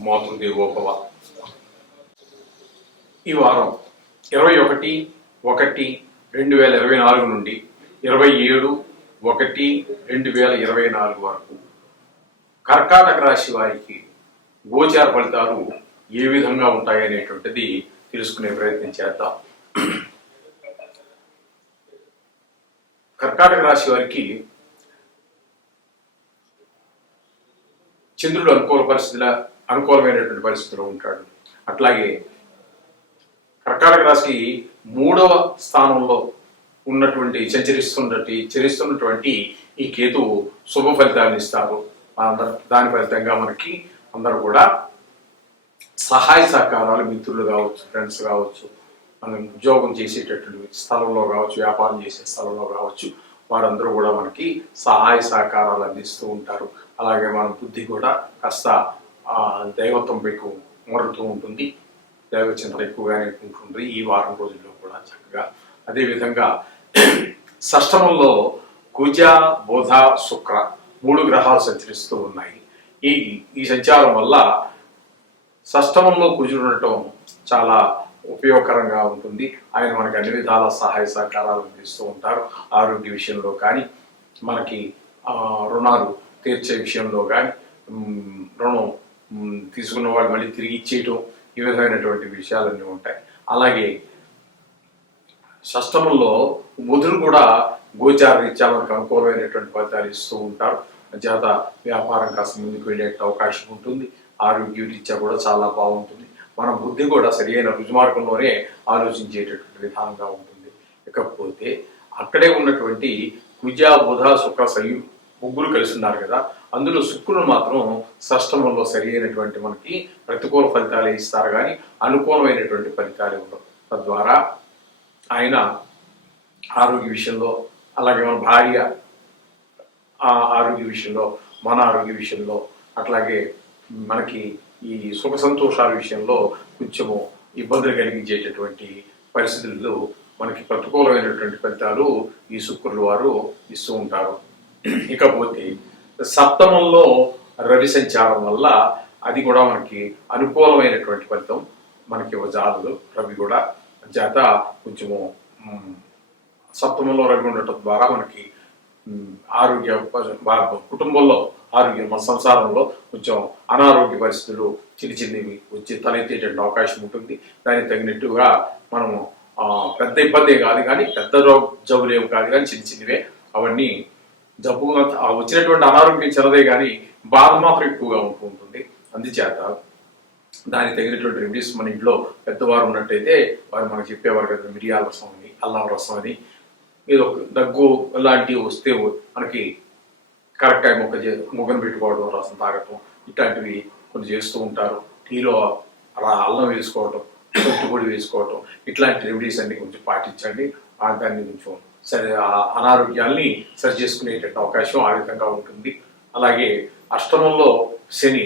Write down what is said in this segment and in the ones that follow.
మాతృదేవోభవ. ఈ వారం ఇరవై ఒకటి ఒకటి రెండు వేల ఇరవై నాలుగు నుండి ఇరవై ఏడు ఒకటి రెండు వేల ఇరవై నాలుగు వరకు. కర్కాటక రాశి వారికి గోచార ఫలితాలు ఏ విధంగా ఉంటాయనేటువంటిది తెలుసుకునే ప్రయత్నం చేద్దాం. కర్కాటక రాశి వారికి చంద్రుడు అనుకూల పరిస్థితుల అనుకూలమైనటువంటి పరిస్థితిలో ఉంటాడు. అట్లాగే కర్కాటక రాశి మూడవ స్థానంలో ఉన్నటువంటి సంచరిస్తున్నటువంటి చరిస్తున్నటువంటి ఈ కేతువు శుభ ఫలితాలను ఇస్తారు దాని ఫలితంగా మనకి అందరూ కూడా సహాయ సహకారాలు మిత్రులు కావచ్చు ఫ్రెండ్స్ కావచ్చు మనం ఉద్యోగం చేసేటటువంటి స్థలంలో కావచ్చు వ్యాపారం చేసే స్థలంలో కావచ్చు వారందరూ కూడా మనకి సహాయ సహకారాలు అందిస్తూ ఉంటారు. అలాగే మన బుద్ధి కూడా కాస్త దైవత్వం వైపు మరుతూ ఉంటుంది. దైవ చింతన ఎక్కువగానే ఉంటుంది ఈ వారం రోజుల్లో కూడా చక్కగా. అదేవిధంగా షష్టమంలో కుజ బోధ శుక్ర మూడు గ్రహాలు సంచరిస్తూ ఉన్నాయి. ఈ ఈ సంచారం వల్ల షష్టమంలో కూర్చుండటం ఉండటం చాలా ఉపయోగకరంగా ఉంటుంది. ఆయన మనకు అన్ని విధాల సహాయ సహకారాలు అందిస్తూ ఉంటారు. ఆరోగ్య విషయంలో కానీ మనకి రుణాలు తీర్చే విషయంలో కానీ రుణం తీసుకున్న వాళ్ళు మళ్ళీ తిరిగి ఇచ్చేయటం ఈ విధమైనటువంటి విషయాలన్నీ ఉంటాయి. అలాగే షష్టమంలో బుధుడు కూడా గోచార రీత్యా మనకు అనుకూలమైనటువంటి ఫలితాలు ఇస్తూ ఉంటారు చేత వ్యాపారం కాస్త ముందుకు వెళ్ళే అవకాశం ఉంటుంది. ఆరోగ్య రీత్యా కూడా చాలా బాగుంటుంది. మన బుద్ధి కూడా సరియైన రుజుమార్గంలోనే ఆలోచించేటటువంటి విధానంగా ఉంటుంది. ఇకపోతే అక్కడే ఉన్నటువంటి కుజ బుధ శుక్ర సయు ముగ్గురు కలిసి ఉన్నారు కదా అందులో శుక్రుడు మాత్రం షష్టమంలో సరి అయినటువంటి మనకి ప్రతికూల ఫలితాలే ఇస్తారు కానీ అనుకూలమైనటువంటి ఫలితాలే ఉండవు తద్వారా ఆయన ఆరోగ్య విషయంలో అలాగే మన భార్య ఆ ఆరోగ్య విషయంలో మన ఆరోగ్య విషయంలో అట్లాగే మనకి ఈ సుఖ సంతోషాల విషయంలో కొంచెము ఇబ్బందులు కలిగించేటటువంటి పరిస్థితుల్లో మనకి ప్రతికూలమైనటువంటి ఫలితాలు ఈ శుక్రులు వారు ఇస్తూ ఉంటారు. ఇకపోతే సప్తమంలో రవి సంచారం వల్ల అది కూడా మనకి అనుకూలమైనటువంటి ఫలితం మనకి జాతులు రవి కూడా. జాత కొంచెము సప్తమంలో రవి ఉండటం ద్వారా మనకి ఆరోగ్య కుటుంబంలో ఆరోగ్యం మన సంసారంలో కొంచెం అనారోగ్య పరిస్థితులు చిన్న చిన్నవి వచ్చి తలెత్తేటువంటి అవకాశం ఉంటుంది. దానికి తగినట్టుగా మనము పెద్ద ఇబ్బంది కాదు కానీ పెద్ద రో- జబ్బులేవు కాదు కానీ చిన్న చిన్నవే అవన్నీ జబ్బు వచ్చినటువంటి అనారోగ్యం చిన్నదే కానీ బాధ మాత్రం ఎక్కువగా ఉంటూ ఉంటుంది. అందుచేత దానికి తగినటువంటి రెమెడీస్ మన ఇంట్లో పెద్దవారు ఉన్నట్టయితే వారు మనకు చెప్పేవారు కదా మిరియాల రసం అని అల్లం రసం అని. ఏదో ఒక దగ్గు లాంటివి వస్తే మనకి కరెక్ట్ మొక్క చే- మొగ్గను పెట్టుకోవడం రసం తాగటం ఇట్లాంటివి కొన్ని చేస్తూ ఉంటారు. టీలో అలా అల్లం వేసుకోవటం సొట్టు పొడి వేసుకోవటం ఇట్లాంటి రెమెడీస్ అన్ని కొంచెం పాటించండి. ఆ దాన్ని కొంచెం సరే ఆ అనారోగ్యాల్ని సరి చేసుకునేటట్టు అవకాశం ఆ విధంగా ఉంటుంది. అలాగే అష్టమంలో శని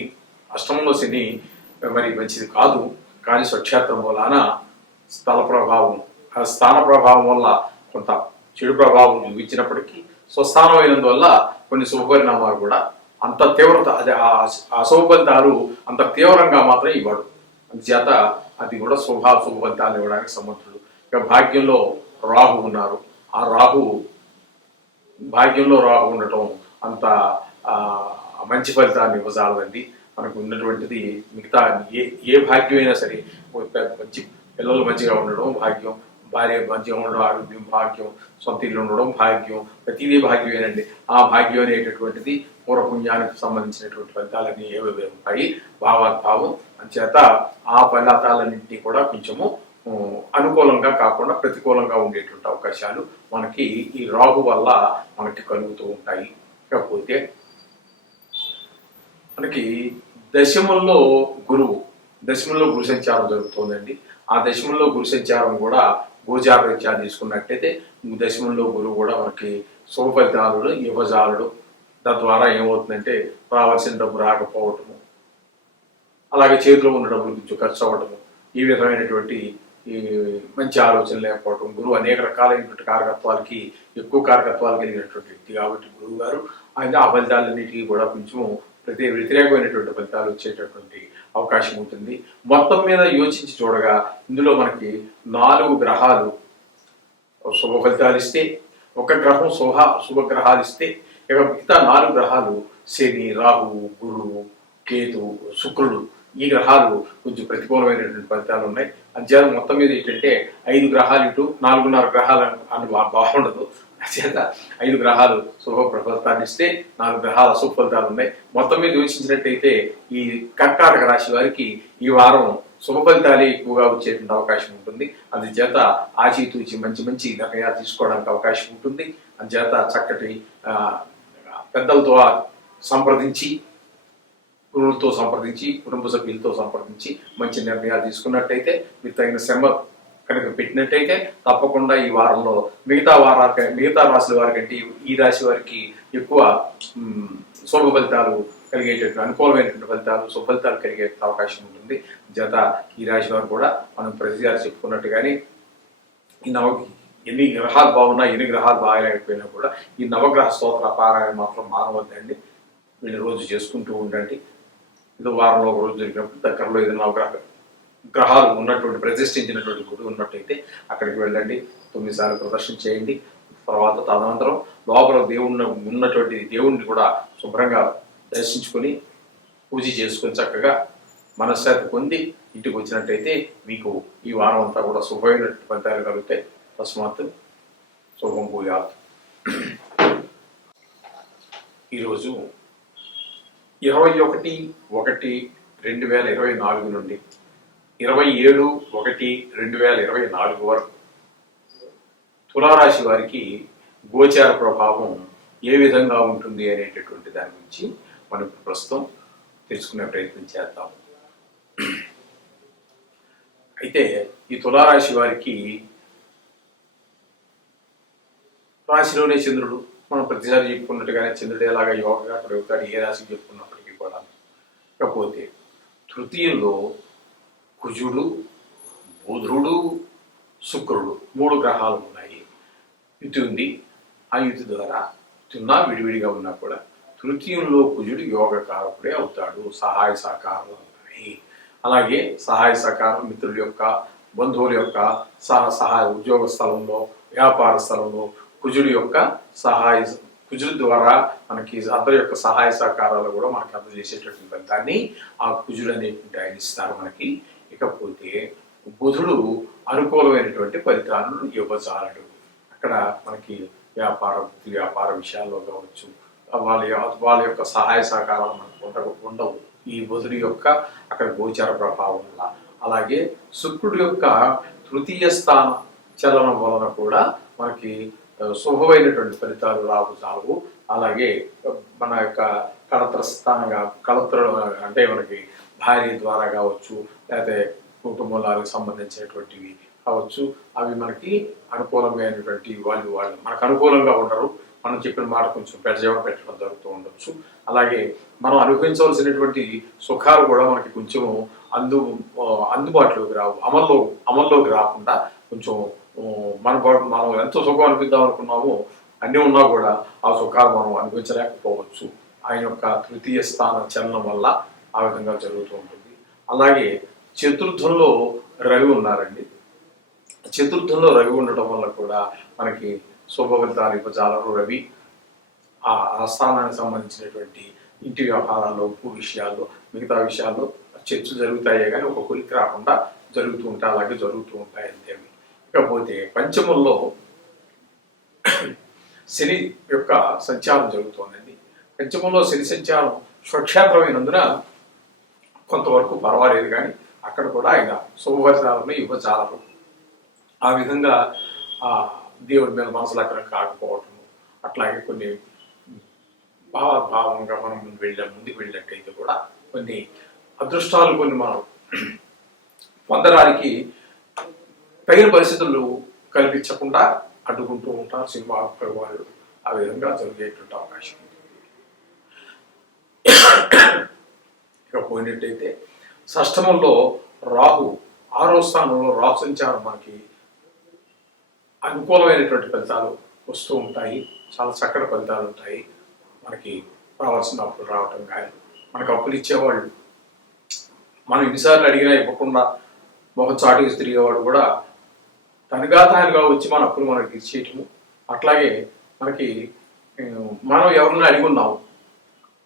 అష్టమంలో శని మరి మంచిది కాదు కానీ స్వక్షేత్రం వలన స్థల ప్రభావం ఆ స్థాన ప్రభావం వల్ల కొంత చెడు ప్రభావం చూపించినప్పటికీ స్వస్థానం అయినందువల్ల కొన్ని శుభపరిణామాలు కూడా అంత తీవ్రత అదే ఆ అశుభ ఫలితాలు అంత తీవ్రంగా మాత్రం ఇవ్వడు. అందుచేత అది కూడా శుభ శుభ ఫలితాలు ఇవ్వడానికి సమర్థుడు. ఇక భాగ్యంలో రాహు ఉన్నారు. ఆ రాహు భాగ్యంలో రాహు ఉండటం అంత మంచి ఫలితాన్ని ఇవ్వజాలదండి. మనకు ఉన్నటువంటిది మిగతా ఏ ఏ భాగ్యం అయినా సరే మంచి పిల్లలు మంచిగా ఉండడం భాగ్యం భార్య మంచిగా ఉండడం ఆరోగ్యం భాగ్యం సొంత ఇల్లు ఉండడం భాగ్యం ప్రతిదీ భాగ్యమేనండి. ఆ భాగ్యం అనేటటువంటిది పూర్వపుణ్యానికి సంబంధించినటువంటి ఫలితాలన్నీ ఏవేవి ఉంటాయి భావాద్భావం అంచేత ఆ ఫలితాలన్నింటినీ కూడా కొంచెము అనుకూలంగా కాకుండా ప్రతికూలంగా ఉండేటువంటి అవకాశాలు మనకి ఈ రాగు వల్ల మనకి కలుగుతూ ఉంటాయి. కాకపోతే మనకి దశమంలో గురువు దశమంలో గురు సంచారం జరుగుతుందండి. ఆ దశమంలో గురు సంచారం కూడా గోజాగ్రత్యా తీసుకున్నట్టయితే దశమంలో గురువు కూడా మనకి శుభ ఫలితాలు తద్వారా ఏమవుతుందంటే రావాల్సిన డబ్బు రాకపోవటము అలాగే చేతిలో ఉన్న డబ్బులు కొంచెం ఖర్చు అవ్వటము ఈ విధమైనటువంటి ఈ మంచి ఆలోచన లేకపోవడం గురువు అనేక రకాలైనటువంటి కారకత్వాలకి ఎక్కువ కారకత్వాలు కలిగినటువంటి వ్యక్తి కాబట్టి గురువు గారు ఆయన ఆ ఫలితాలన్నిటికీ కూడా కొంచెం ప్రతి వ్యతిరేకమైనటువంటి ఫలితాలు వచ్చేటటువంటి అవకాశం ఉంటుంది. మొత్తం మీద యోచించి చూడగా ఇందులో మనకి నాలుగు గ్రహాలు శుభ ఫలితాలు ఇస్తే ఒక గ్రహం శుభ శుభగ్రహాలు ఇస్తే ఇక మిగతా నాలుగు గ్రహాలు శని రాహు గురువు కేతు శుక్రుడు ఈ గ్రహాలు కొంచెం ప్రతికూలమైనటువంటి ఫలితాలు ఉన్నాయి. అంచేత మొత్తం మీద ఏంటంటే ఐదు గ్రహాలు ఇటు నాలుగున్నర గ్రహాలు అని బాగుండదు. చేత ఐదు గ్రహాలు శుభ ఇస్తే నాలుగు గ్రహాల అశుభ ఫలితాలు ఉన్నాయి. మొత్తం మీద యోచించినట్టయితే ఈ కర్కాటక రాశి వారికి ఈ వారం శుభ ఫలితాలే ఎక్కువగా వచ్చేటువంటి అవకాశం ఉంటుంది. అందుచేత ఆచితూచి మంచి మంచి నిర్ణయాలు తీసుకోవడానికి అవకాశం ఉంటుంది. అందుచేత చక్కటి పెద్దలతో సంప్రదించి గురువులతో సంప్రదించి కుటుంబ సభ్యులతో సంప్రదించి మంచి నిర్ణయాలు తీసుకున్నట్టయితే మీరు తగిన శ్రమ కనుక పెట్టినట్టయితే తప్పకుండా ఈ వారంలో మిగతా వారాల మిగతా రాశుల వారి కంటే ఈ రాశి వారికి ఎక్కువ శుభ ఫలితాలు కలిగేటటువంటి అనుకూలమైనటువంటి ఫలితాలు సుఫలితాలు కలిగే అవకాశం ఉంటుంది. జత ఈ రాశి వారు కూడా మనం ప్రతిసారి చెప్పుకున్నట్టుగానే ఈ నవ ఎన్ని గ్రహాలు బాగున్నా ఎన్ని గ్రహాలు బాగాలేకపోయినా కూడా ఈ నవగ్రహ స్తోత్ర పారాయణ మాత్రం మానవద్దండి. వీళ్ళు రోజు చేసుకుంటూ ఉండండి. ఏదో వారంలో ఒక రోజు జరిగినప్పుడు దగ్గరలో ఏదైనా ఒక గ్రహాలు ఉన్నటువంటి ప్రతిష్ఠించినటువంటి గుడి ఉన్నట్టయితే అక్కడికి వెళ్ళండి తొమ్మిది సార్లు ప్రదర్శన చేయండి. తర్వాత తదనంతరం లోపల దేవుణ్ణి ఉన్నటువంటి దేవుణ్ణి కూడా శుభ్రంగా దర్శించుకొని పూజ చేసుకొని చక్కగా మనశ్శాంతి పొంది ఇంటికి వచ్చినట్టయితే మీకు ఈ వారం అంతా కూడా శుభమైన ఫలితాలు కలుగుతాయి. తస్మాత్ శుభం పూజ ఈరోజు ఇరవై ఒకటి ఒకటి రెండు వేల ఇరవై నాలుగు నుండి ఇరవై ఏడు ఒకటి రెండు వేల ఇరవై నాలుగు వరకు తులారాశి వారికి గోచార ప్రభావం ఏ విధంగా ఉంటుంది అనేటటువంటి దాని గురించి మనం ప్రస్తుతం తెలుసుకునే ప్రయత్నం చేద్దాం. అయితే ఈ తులారాశి వారికి రాశిలోనే చంద్రుడు మనం ప్రతిసారి చెప్పుకున్నట్టుగానే చంద్రుడు ఎలాగ యోగగా ప్రయోగాడు ఏ రాశికి చెప్పుకున్నాం? కూడా కాకపోతే తృతీయంలో కుజుడు బుధుడు శుక్రుడు మూడు గ్రహాలు ఉన్నాయి. యుతి ఉంది ఆ యుతి ద్వారా తిన్నా విడివిడిగా ఉన్నా కూడా తృతీయంలో కుజుడు యోగకారకుడే అవుతాడు. సహాయ సహకారాలు ఉన్నాయి. అలాగే సహాయ సహకారం మిత్రుల యొక్క బంధువుల యొక్క సహ సహాయ ఉద్యోగ స్థలంలో వ్యాపార స్థలంలో కుజుడి యొక్క సహాయ కుజుల ద్వారా మనకి అందరి యొక్క సహాయ సహకారాలు కూడా మనకి అందజేసేటటువంటి ఫలితాన్ని ఆ కుజుడు అనేటువంటి ఆయన ఇస్తారు మనకి. ఇకపోతే బుధుడు అనుకూలమైనటువంటి ఫలితాలను ఇవ్వజాలడు. అక్కడ మనకి వ్యాపార వృత్తి వ్యాపార విషయాల్లో కావచ్చు వాళ్ళ వాళ్ళ యొక్క సహాయ సహకారాలు మనకు ఉండ- ఉండవు. ఈ బుధుడి యొక్క అక్కడ గోచర ప్రభావం వల్ల. అలాగే శుక్రుడి యొక్క తృతీయ స్థాన చలనం వలన కూడా మనకి శుభమైనటువంటి ఫలితాలు రావు చాలవు. అలాగే మన యొక్క కళత్రస్థానంగా కళత్ర అంటే మనకి భార్య ద్వారా కావచ్చు లేకపోతే కుటుంబాలకు సంబంధించినటువంటివి కావచ్చు అవి మనకి అనుకూలమైనటువంటి వాళ్ళు వాళ్ళు మనకు అనుకూలంగా ఉండరు. మనం చెప్పిన మాట కొంచెం పెడజేవ పెట్టడం జరుగుతూ ఉండొచ్చు. అలాగే మనం అనుభవించవలసినటువంటి సుఖాలు కూడా మనకి కొంచెం అందు అందుబాటులోకి రావు అమల్లో అమల్లోకి రాకుండా కొంచెం మన మనం ఎంత సుఖం అనిపిద్దాం అనుకున్నామో అన్నీ ఉన్నా కూడా ఆ సుఖాలు మనం అనిపించలేకపోవచ్చు ఆయన యొక్క తృతీయ స్థాన చలనం వల్ల ఆ విధంగా జరుగుతూ ఉంటుంది. అలాగే చతుర్థంలో రవి ఉన్నారండి. చతుర్థంలో రవి ఉండటం వల్ల కూడా మనకి శుభ ఇవ్వజాలరు రవి. ఆ స్థానానికి సంబంధించినటువంటి ఇంటి వ్యవహారాల్లో ఉప్పు విషయాల్లో మిగతా విషయాల్లో చర్చలు జరుగుతాయే కానీ ఒక కొలికి రాకుండా జరుగుతూ ఉంటాయి అలాగే జరుగుతూ ఉంటాయి అంతేమి ఇకపోతే పంచమంలో శని యొక్క సంచారం జరుగుతోందండి. పంచమంలో శని సంచారం స్వక్షేత్రమైనందున కొంతవరకు పర్వాలేదు కానీ అక్కడ కూడా ఆయన శుభఫలితాలను ఇవ్వచాలరు ఆ విధంగా ఆ దేవుడి మీద మనసు లగ్నం కాకపోవటం అట్లాగే కొన్ని భావభావంగా మనం ముందు వెళ్ళాం ముందుకు వెళ్ళినట్టయితే కూడా కొన్ని అదృష్టాలు కొన్ని మనం పొందడానికి తగిన పరిస్థితులు కల్పించకుండా అడ్డుకుంటూ ఉంటారు సినిమా వాళ్ళు ఆ విధంగా జరిగేటువంటి అవకాశం ఇక పోయినట్టయితే షష్టమంలో రాహు ఆరో స్థానంలో రాహు సంచారం మనకి అనుకూలమైనటువంటి ఫలితాలు వస్తూ ఉంటాయి. చాలా చక్కటి ఫలితాలు ఉంటాయి. మనకి రావాల్సిన అప్పులు రావటం కానీ మనకు అప్పులు ఇచ్చేవాళ్ళు మనం ఎన్నిసార్లు అడిగినా ఇవ్వకుండా మొహం చాటుకు తిరిగేవాడు కూడా తనుగా తానుగా వచ్చి మన అప్పులు మనకి తీర్చేయటము. అట్లాగే మనకి మనం ఎవరిని అడిగి ఉన్నాము?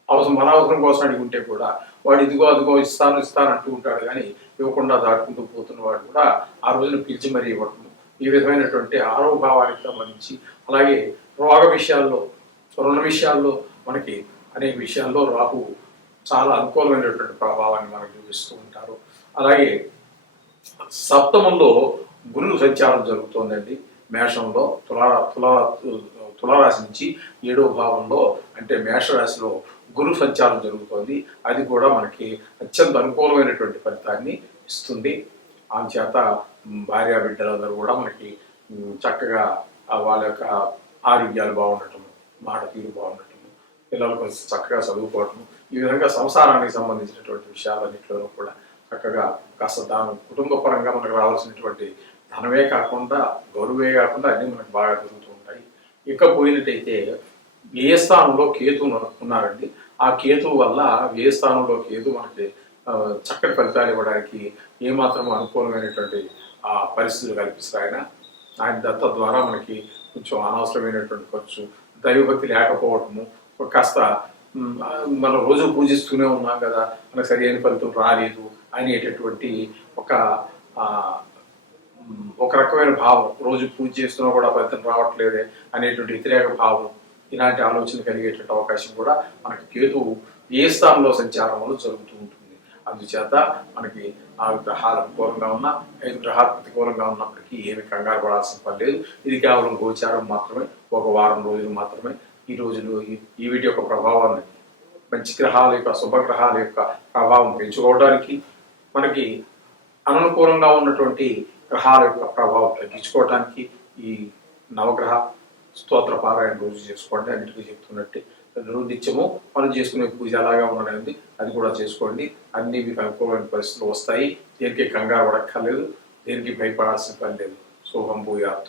అవసరం మన అవసరం కోసం అడిగి ఉంటే కూడా వాడు ఇదిగో అదిగో ఇస్తాను ఇస్తాను అంటూ ఉంటాడు కానీ ఇవ్వకుండా దాటుకుంటూ పోతున్న వాడు కూడా ఆ రోజున పిలిచి మరీ ఇవ్వటం ఈ విధమైనటువంటి ఆరోగ్యభావానికి సంబంధించి అలాగే రోగ విషయాల్లో రుణ విషయాల్లో మనకి అనేక విషయాల్లో రాహు చాలా అనుకూలమైనటువంటి ప్రభావాన్ని మనకు చూపిస్తూ ఉంటారు. అలాగే సప్తమంలో గురువు సంచారం జరుగుతోందండి. మేషంలో తులా తులా తులారాశి నుంచి ఏడో భావంలో అంటే మేషరాశిలో గురు సంచారం జరుగుతోంది. అది కూడా మనకి అత్యంత అనుకూలమైనటువంటి ఫలితాన్ని ఇస్తుంది. అందుచేత భార్య బిడ్డలందరూ కూడా మనకి చక్కగా వాళ్ళ యొక్క ఆరోగ్యాలు బాగుండటం మాట తీరు బాగుండటం పిల్లలు కొంచెం చక్కగా చదువుకోవటం ఈ విధంగా సంసారానికి సంబంధించినటువంటి విషయాలన్నింటిలో కూడా చక్కగా కాస్త దాని కుటుంబ పరంగా మనకు రావాల్సినటువంటి ధనమే కాకుండా గౌరవే కాకుండా అన్నీ మనకు బాగా జరుగుతూ ఉంటాయి ఇకపోయినట్టయితే ఏ స్థానంలో కేతు ఉన్నారండి. ఆ కేతు వల్ల ఏ స్థానంలో కేతు మనకి చక్కటి ఫలితాలు ఇవ్వడానికి ఏమాత్రం అనుకూలమైనటువంటి ఆ పరిస్థితులు కల్పిస్తారు ఆయన. ఆయన దత్త ద్వారా మనకి కొంచెం అనవసరమైనటువంటి ఖర్చు దైవభక్తి లేకపోవటము కాస్త మనం రోజు పూజిస్తూనే ఉన్నాం కదా మనకు సరైన ఫలితం రాలేదు అనేటటువంటి ఒక ఒక రకమైన భావం రోజు పూజ చేస్తున్నా కూడా ఫలితం రావట్లేదే అనేటువంటి వ్యతిరేక భావం ఇలాంటి ఆలోచన కలిగేటువంటి అవకాశం కూడా మనకి కేతువు ఏ స్థానంలో సంచారం వల్ల జరుగుతూ ఉంటుంది. అందుచేత మనకి ఆరు గ్రహాలు అనుకూలంగా ఉన్న ఐదు గ్రహాలు ప్రతికూలంగా ఉన్నప్పటికీ ఏమి కంగారు పడాల్సిన పని లేదు. ఇది కేవలం గోచారం మాత్రమే ఒక వారం రోజులు మాత్రమే. ఈ రోజులు ఈ- ఈ వీటి యొక్క ప్రభావాన్ని మంచి గ్రహాల యొక్క శుభగ్రహాల యొక్క ప్రభావం పెంచుకోవడానికి మనకి అననుకూలంగా ఉన్నటువంటి గ్రహాల యొక్క ప్రభావం తగ్గించుకోవడానికి ఈ నవగ్రహ స్తోత్ర పారాయణ రోజు చేసుకోండి. అన్నిటికీ చెప్తున్నట్టు. నిత్యము మనం చేసుకునే పూజ అలాగా ఉండడం అది కూడా చేసుకోండి. అన్ని మీకు అనుకూలమైన పరిస్థితులు వస్తాయి. దేనికి కంగారు పడక్కర్లేదు. దేనికి భయపడాల్సిన పని లేదు. శుభం భూయాత్.